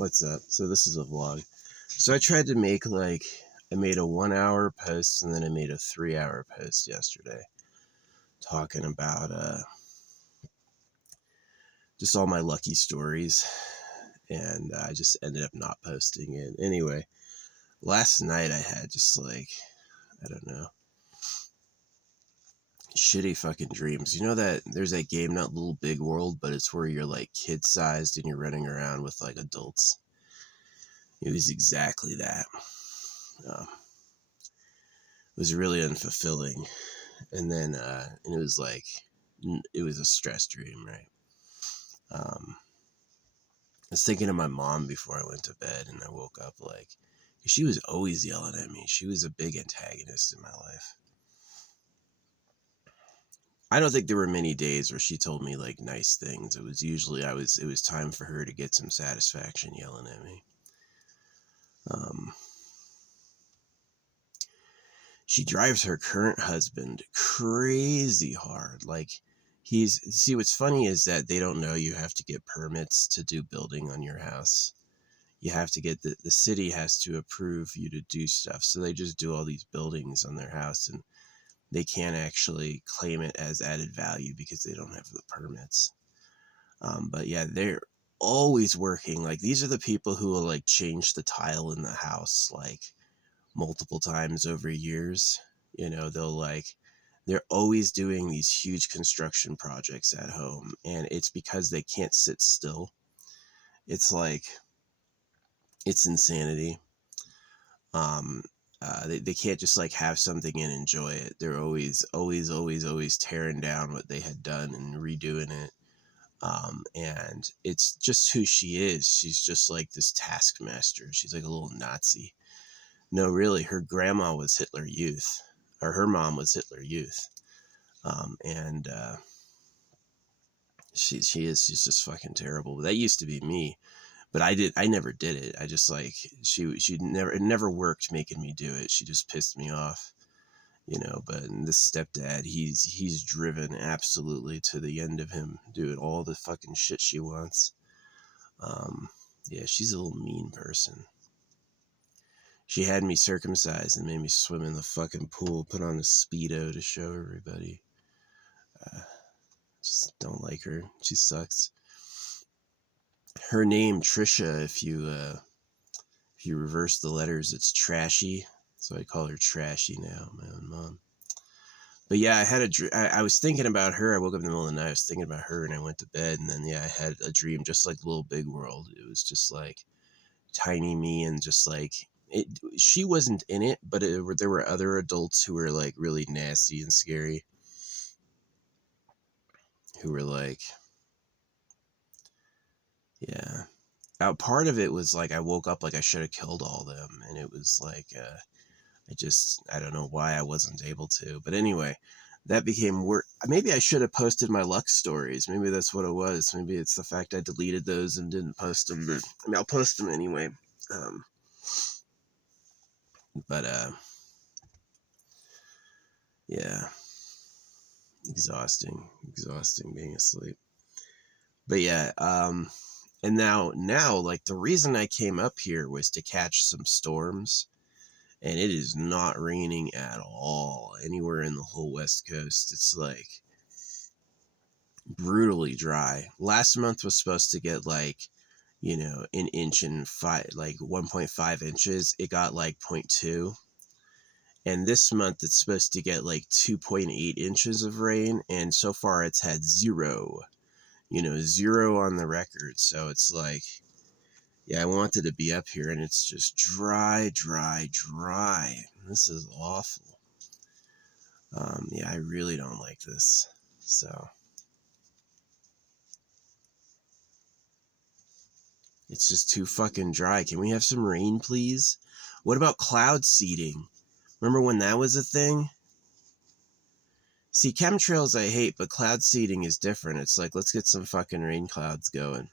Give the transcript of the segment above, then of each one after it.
What's up? So this is a vlog. So I tried to make I made a 1 hour post and then I made a 3 hour post yesterday talking about just all my lucky stories, and I just ended up not posting it. Anyway, last night I had just I don't know, shitty fucking dreams. You know that there's that game, not Little Big World, but it's where you're like kid sized and you're running around with like adults. It was exactly that. It was really unfulfilling. And then and it was a stress dream, right? I was thinking of my mom before I went to bed, and I woke up she was always yelling at me. She was a big antagonist in my life. I don't think there were many days where she told me like nice things. It was usually it was time for her to get some satisfaction yelling at me. She drives her current husband crazy hard. See, what's funny is that they don't know you have to get permits to do building on your house. You have to get the city has to approve you to do stuff. So they just do all these buildings on their house, and they can't actually claim it as added value because they don't have the permits. But yeah, they're always working. Like, these are the people who will like change the tile in the house like multiple times over years. You know, they're always doing these huge construction projects at home, and it's because they can't sit still. It's it's insanity. They can't just like have something and enjoy it. They're always tearing down what they had done and redoing it. And it's just who she is. She's just like this taskmaster. She's like a little Nazi. No, really, her grandma was Hitler Youth, or her mom was Hitler Youth. And she's just fucking terrible. That used to be me, but I never did it. I just it never worked making me do it. She just pissed me off, you know. But this stepdad, he's driven absolutely to the end of him doing all the fucking shit she wants. Yeah, she's a little mean person. She had me circumcised and made me swim in the fucking pool, put on a Speedo to show everybody. Just don't like her. She sucks. Her name, Trisha, if you reverse the letters, it's Trashy. So I call her Trashy now, my own mom. But yeah, I was thinking about her. I woke up in the middle of the night, I was thinking about her, and I went to bed, and then yeah, I had a dream just like Little Big World. It was just like tiny me, and just like she wasn't in it, but there were other adults who were like really nasty and scary, who were like, yeah. Part of it was like I woke up like I should have killed all of them, and it was like I don't know why I wasn't able to. But anyway, that became work. Maybe I should have posted my luck stories. Maybe that's what it was. Maybe it's the fact I deleted those and didn't post them. But I mean, I'll post them anyway. But yeah, exhausting being asleep. But yeah, and now like the reason I came up here was to catch some storms. And it is not raining at all anywhere in the whole West Coast. It's like brutally dry. Last month was supposed to get like, you know, an inch and 1.5 inches. It got like 0.2. And this month it's supposed to get like 2.8 inches of rain. And so far it's had zero, zero on the record. So it's like, yeah, I wanted to be up here, and it's just dry. This is awful. Yeah, I really don't like this. So it's just too fucking dry. Can we have some rain, please? What about cloud seeding? Remember when that was a thing? See, chemtrails I hate, but cloud seeding is different. It's like, let's get some fucking rain clouds going.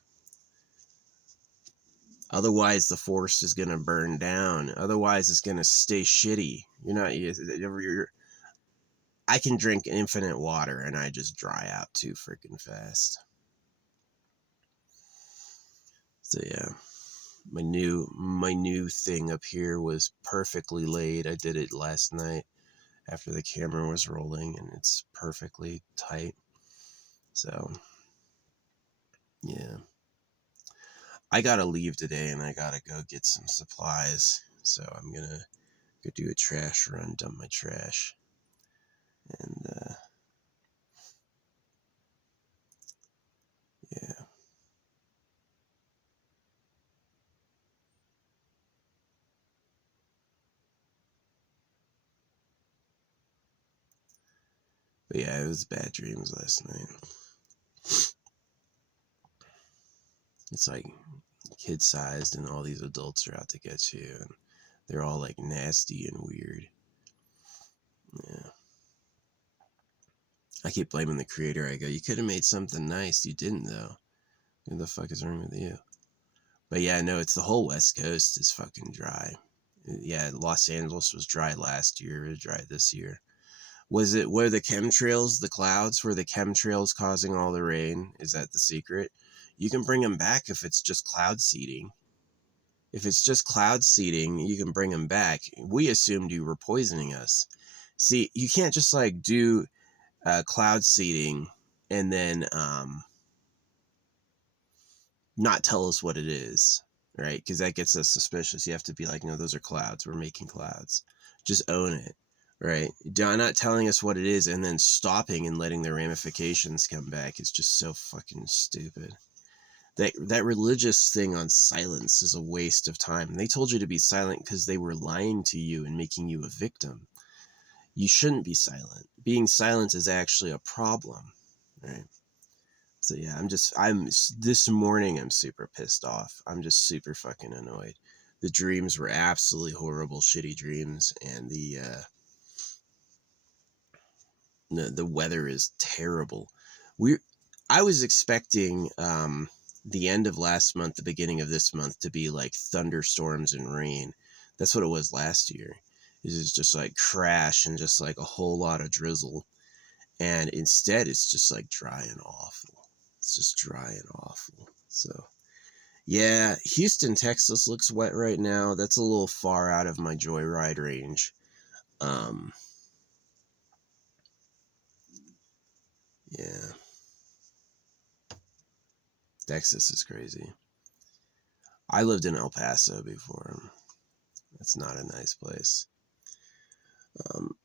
Otherwise, the forest is going to burn down. Otherwise, it's going to stay shitty. I can drink infinite water, and I just dry out too freaking fast. So, yeah. My new thing up here was perfectly laid. I did it last night after the camera was rolling, and it's perfectly tight. So, yeah. I gotta leave today, and I gotta go get some supplies. So I'm gonna go do a trash run, dump my trash, and yeah. But yeah, it was bad dreams last night. It's like kid sized, and all these adults are out to get you, and they're all like nasty and weird. Yeah. I keep blaming the creator. I go, you could have made something nice. You didn't, though. What the fuck is wrong with you? But yeah, no, it's the whole West Coast is fucking dry. Yeah, Los Angeles was dry last year. It was dry this year. Was it where the chemtrails, the clouds, were the chemtrails causing all the rain? Is that the secret? You can bring them back if it's just cloud seeding. If it's just cloud seeding, you can bring them back. We assumed you were poisoning us. See, you can't just like do cloud seeding and then not tell us what it is, right? Because that gets us suspicious. You have to be like, no, those are clouds. We're making clouds. Just own it, right? Not telling us what it is and then stopping and letting the ramifications come back is just so fucking stupid. That religious thing on silence is a waste of time. They told you to be silent because they were lying to you and making you a victim. You shouldn't be silent. Being silent is actually a problem, right? So yeah, this morning I'm super pissed off. I'm just super fucking annoyed. The dreams were absolutely horrible, shitty dreams, and the weather is terrible. I was expecting the end of last month, the beginning of this month to be like thunderstorms and rain. That's what it was last year. It was just like crash and just like a whole lot of drizzle. And instead it's just like dry and awful. It's just dry and awful. So yeah, Houston, Texas looks wet right now. That's a little far out of my joyride range. Um, yeah, Texas is crazy. I lived in El Paso before. That's not a nice place. Um,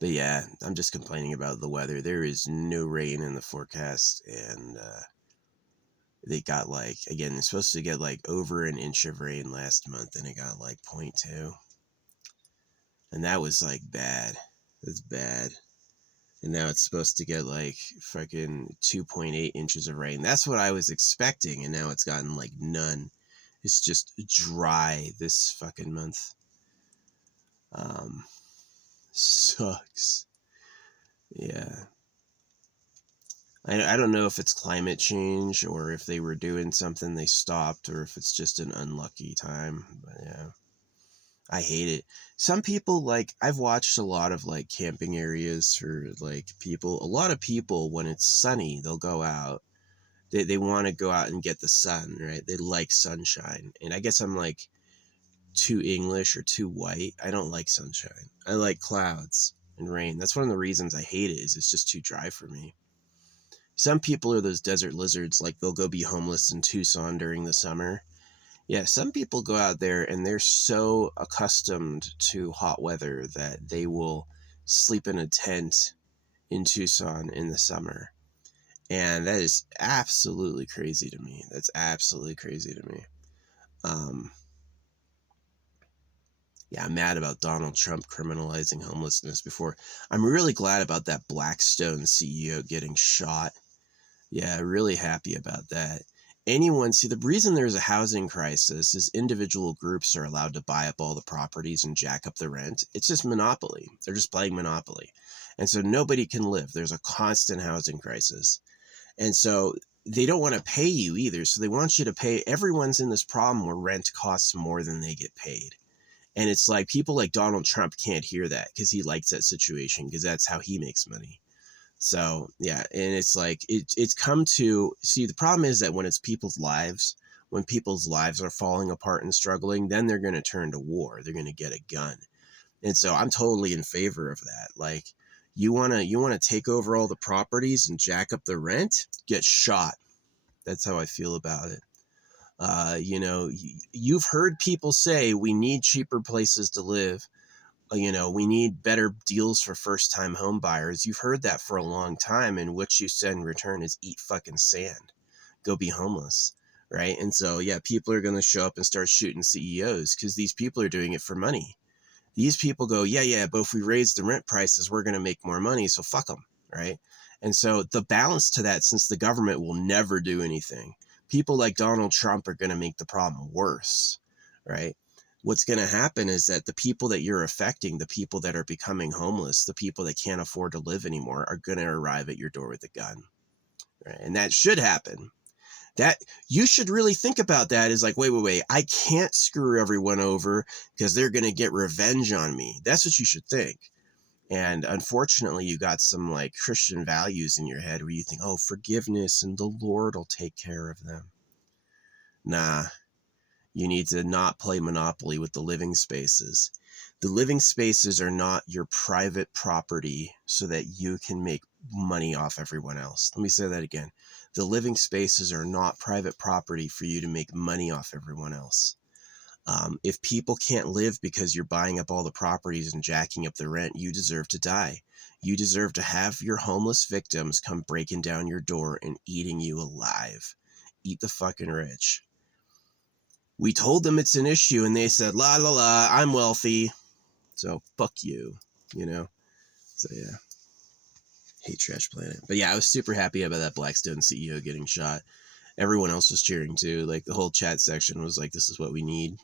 but yeah, I'm just complaining about the weather. There is no rain in the forecast, and they got like, again, it's supposed to get like over an inch of rain last month, and it got like 0.2. And that was like bad. That's bad. And now it's supposed to get like fucking 2.8 inches of rain. That's what I was expecting, and now it's gotten like none. It's just dry this fucking month. Um, Sucks. Yeah. I don't know if it's climate change or if they were doing something they stopped or if it's just an unlucky time. But yeah. I hate it. Some people, like, I've watched a lot of like camping areas for like people. A lot of people, when it's sunny, they'll go out. They want to go out and get the sun, right? They like sunshine. And I guess I'm like too English or too white. I don't like sunshine. I like clouds and rain. That's one of the reasons I hate it, is it's just too dry for me. Some people are those desert lizards, like they'll go be homeless in Tucson during the summer. Yeah, some people go out there and they're so accustomed to hot weather that they will sleep in a tent in Tucson in the summer. And that is absolutely crazy to me. That's absolutely crazy to me. Um, yeah, I'm mad about Donald Trump criminalizing homelessness before. I'm really glad about that Blackstone CEO getting shot. Yeah, really happy about that. See, the reason there's a housing crisis is individual groups are allowed to buy up all the properties and jack up the rent. It's just monopoly. They're just playing monopoly. And so nobody can live. There's a constant housing crisis. And so they don't want to pay you either. So they want you to pay. Everyone's in this problem where rent costs more than they get paid. And it's like people like Donald Trump can't hear that because he likes that situation because that's how he makes money. So yeah, and it's like it's come to see, the problem is that when it's people's lives, when people's lives are falling apart and struggling, then they're going to turn to war. They're going to get a gun. And so I'm totally in favor of that. Like, you want to take over all the properties and jack up the rent, get shot. That's how I feel about it. You've heard people say we need cheaper places to live. We need better deals for first time home buyers. You've heard that for a long time. And what you said in return is eat fucking sand, go be homeless. Right. And so, yeah, people are going to show up and start shooting CEOs because these people are doing it for money. These people go, yeah, but if we raise the rent prices, we're going to make more money. So fuck them. Right. And so the balance to that, since the government will never do anything, people like Donald Trump are going to make the problem worse. Right. What's going to happen is that the people that you're affecting, the people that are becoming homeless, the people that can't afford to live anymore, are going to arrive at your door with a gun. Right. And that should happen. That you should really think about that is like, wait, I can't screw everyone over because they're going to get revenge on me. That's what you should think. And unfortunately, you got some like Christian values in your head where you think, oh, forgiveness and the Lord will take care of them. Nah, you need to not play Monopoly with the living spaces. The living spaces are not your private property so that you can make money off everyone else. Let me say that again. The living spaces are not private property for you to make money off everyone else. If people can't live because you're buying up all the properties and jacking up the rent, you deserve to die. You deserve to have your homeless victims come breaking down your door and eating you alive. Eat the fucking rich. We told them it's an issue and they said, la la la, I'm wealthy. So fuck you, So yeah. Hate Trash Planet. But yeah, I was super happy about that Blackstone CEO getting shot. Everyone else was cheering too. Like the whole chat section was like, this is what we need.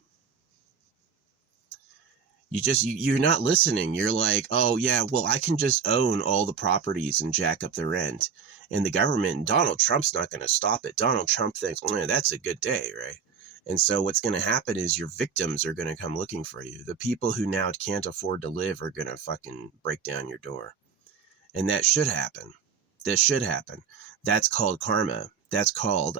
You're not listening. You're like, oh yeah, well, I can just own all the properties and jack up the rent. And the government, Donald Trump's not going to stop it. Donald Trump thinks, oh yeah, that's a good day, right? And so what's going to happen is your victims are going to come looking for you. The people who now can't afford to live are going to fucking break down your door. And that should happen. This should happen. That's called karma. That's called,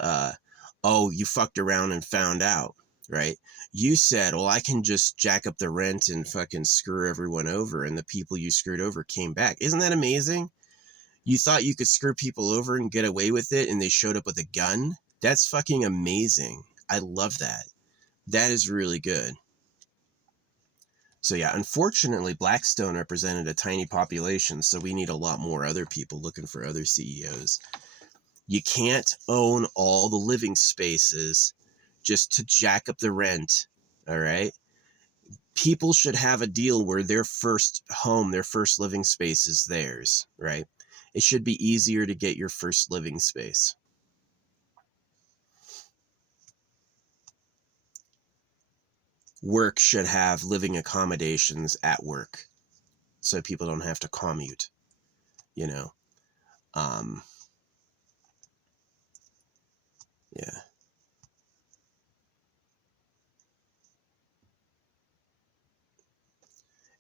oh, you fucked around and found out, right? You said, well, I can just jack up the rent and fucking screw everyone over. And the people you screwed over came back. Isn't that amazing? You thought you could screw people over and get away with it, and they showed up with a gun? That's fucking amazing. I love that. That is really good. So yeah, unfortunately, Blackstone represented a tiny population, so we need a lot more other people looking for other CEOs. You can't own all the living spaces just to jack up the rent, all right? People should have a deal where their first home, their first living space is theirs, right? It should be easier to get your first living space. Work should have living accommodations at work so people don't have to commute, yeah.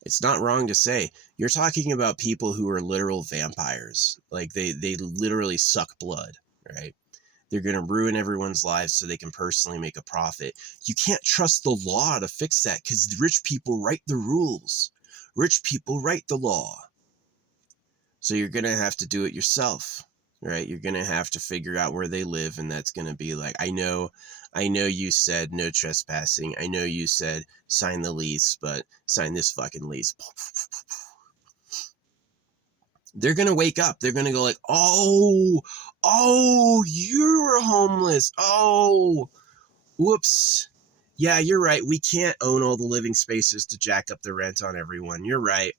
It's not wrong to say you're talking about people who are literal vampires. Like they literally suck blood, right? They're going to ruin everyone's lives so they can personally make a profit. You can't trust the law to fix that because rich people write the rules. Rich people write the law. So you're going to have to do it yourself, right? You're going to have to figure out where they live. And that's going to be like, I know you said no trespassing. I know you said sign the lease, but sign this fucking lease. They're going to wake up. They're going to go like, oh, you were homeless. Oh, whoops. Yeah, you're right. We can't own all the living spaces to jack up the rent on everyone. You're right.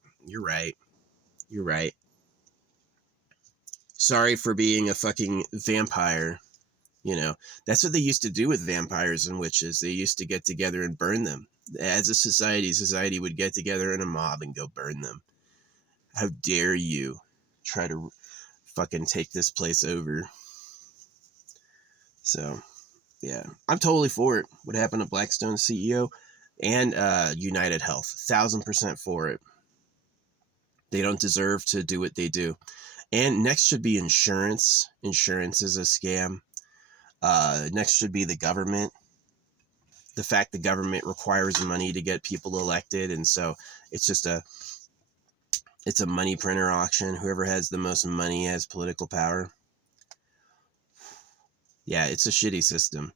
Sorry for being a fucking vampire. That's what they used to do with vampires and witches. They used to get together and burn them. As a society would get together in a mob and go burn them. How dare you try to fucking take this place over? So, yeah, I'm totally for it. What happened to Blackstone CEO and United Health? 1,000% for it. They don't deserve to do what they do. And next should be insurance. Insurance is a scam. Next should be the government. The fact the government requires money to get people elected, and so it's just it's a money printer auction. Whoever has the most money has political power. Yeah, it's a shitty system.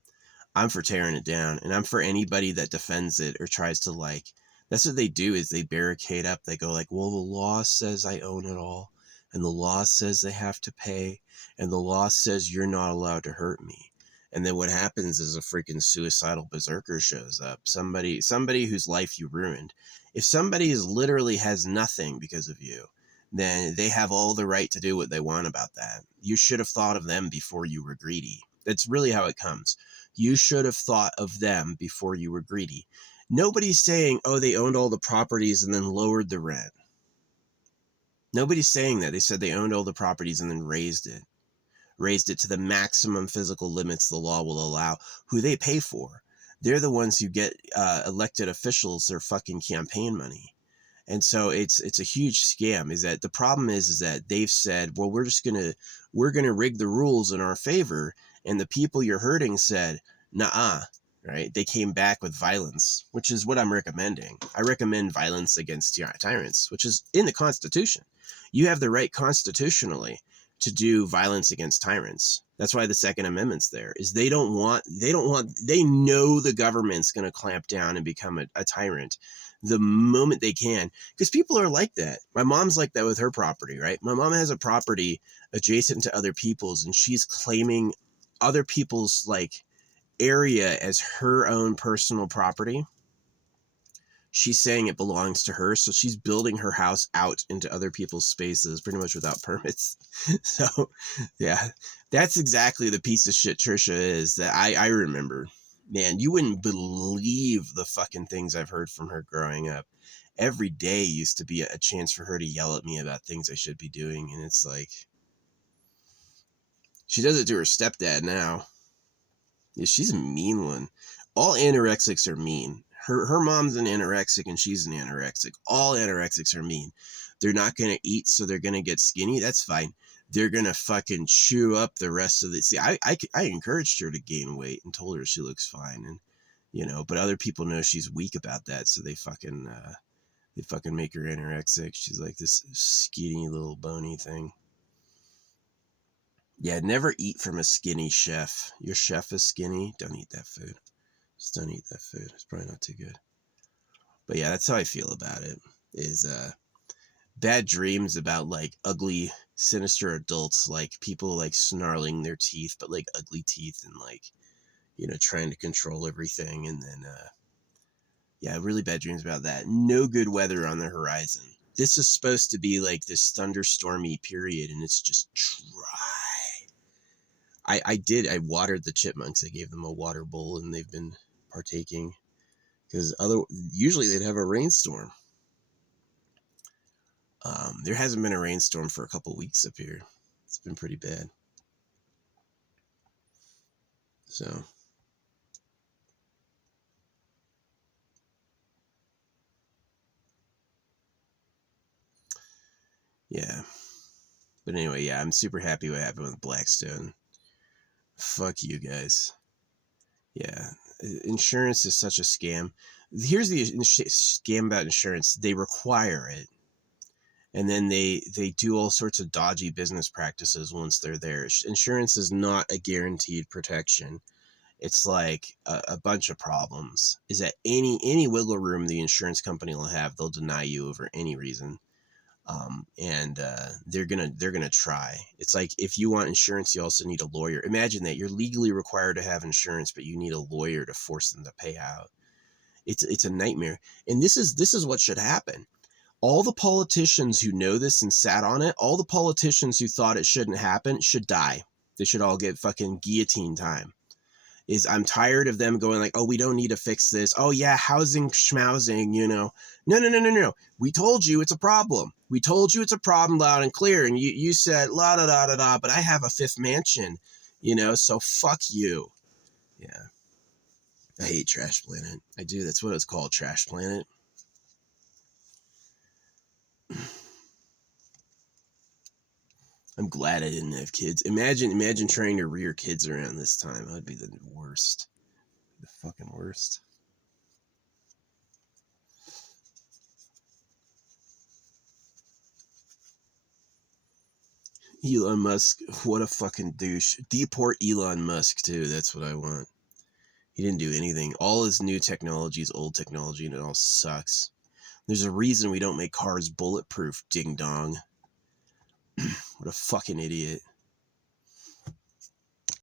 I'm for tearing it down, and I'm for anybody that defends it or tries to like. That's what they do, is they barricade up. They go like, well, the law says I own it all, and the law says they have to pay, and the law says you're not allowed to hurt me. And then what happens is a freaking suicidal berserker shows up. Somebody whose life you ruined. If somebody literally has nothing because of you, then they have all the right to do what they want about that. You should have thought of them before you were greedy. That's really how it comes. You should have thought of them before you were greedy. Nobody's saying, oh, they owned all the properties and then lowered the rent. Nobody's saying that. They said they owned all the properties and then raised it to the maximum physical limits the law will allow. Who they pay for. They're the ones who get elected officials their fucking campaign money. And so it's a huge scam. Is that the problem is that they've said, well, we're gonna rig the rules in our favor, and the people you're hurting said, nah, right? They came back with violence, which is what I'm recommending. I recommend violence against tyrants, which is in the Constitution. You have the right constitutionally to do violence against tyrants. That's why the Second Amendment's there. Is they know the government's going to clamp down and become a tyrant the moment they can, because people are like that. My mom's like that with her property, right? My mom has a property adjacent to other people's, and she's claiming other people's like area as her own personal property. She's saying it belongs to her, so she's building her house out into other people's spaces pretty much without permits. So yeah, that's exactly the piece of shit Trisha is. That I remember. Man, you wouldn't believe the fucking things I've heard from her growing up. Every day used to be a chance for her to yell at me about things I should be doing, and it's like, she does it to her stepdad now. Yeah, she's a mean one. All anorexics are mean. Her mom's an anorexic and she's an anorexic. All anorexics are mean. They're not going to eat, so they're going to get skinny. That's fine. They're going to fucking chew up the rest of the... See, I encouraged her to gain weight and told her she looks fine. And, but other people know she's weak about that, so they fucking make her anorexic. She's like this skinny little bony thing. Yeah, never eat from a skinny chef. Your chef is skinny. Don't eat that food. Just don't eat that food. It's probably not too good. But yeah, that's how I feel about it. Is bad dreams about like ugly, sinister adults, like people like snarling their teeth, but like ugly teeth, and like, trying to control everything. And then yeah, really bad dreams about that. No good weather on the horizon. This is supposed to be like this thunderstormy period, and it's just dry. I watered the chipmunks. I gave them a water bowl, and they've been partaking, because usually they'd have a rainstorm. There hasn't been a rainstorm for a couple weeks up here. It's been pretty bad. So yeah, but anyway, yeah, I'm super happy what happened with Blackstone. Fuck you guys. Yeah, insurance is such a scam. Here's the scam about insurance. They require it, and then they do all sorts of dodgy business practices once they're there. Insurance is not a guaranteed protection. It's like a bunch of problems. Is that any wiggle room the insurance company will have, they'll deny you over any reason. And they're gonna try. It's like, if you want insurance, you also need a lawyer. Imagine that you're legally required to have insurance, but you need a lawyer to force them to pay out. It's a nightmare. And this is what should happen. All the politicians who know this and sat on it, all the politicians who thought it shouldn't happen, should die. They should all get fucking guillotine time. I'm tired of them going like, oh, we don't need to fix this. Oh yeah, housing schmousing, No. We told you it's a problem. We told you it's a problem loud and clear. And you said la da da da da, but I have a fifth mansion, so fuck you. Yeah. I hate Trash Planet. I do. That's what it's called, Trash Planet. I'm glad I didn't have kids. Imagine trying to rear kids around this time. That would be the worst. The fucking worst. Elon Musk, what a fucking douche. Deport Elon Musk too. That's what I want. He didn't do anything. All his new technology is old technology, and it all sucks. There's a reason we don't make cars bulletproof, ding dong. What a fucking idiot.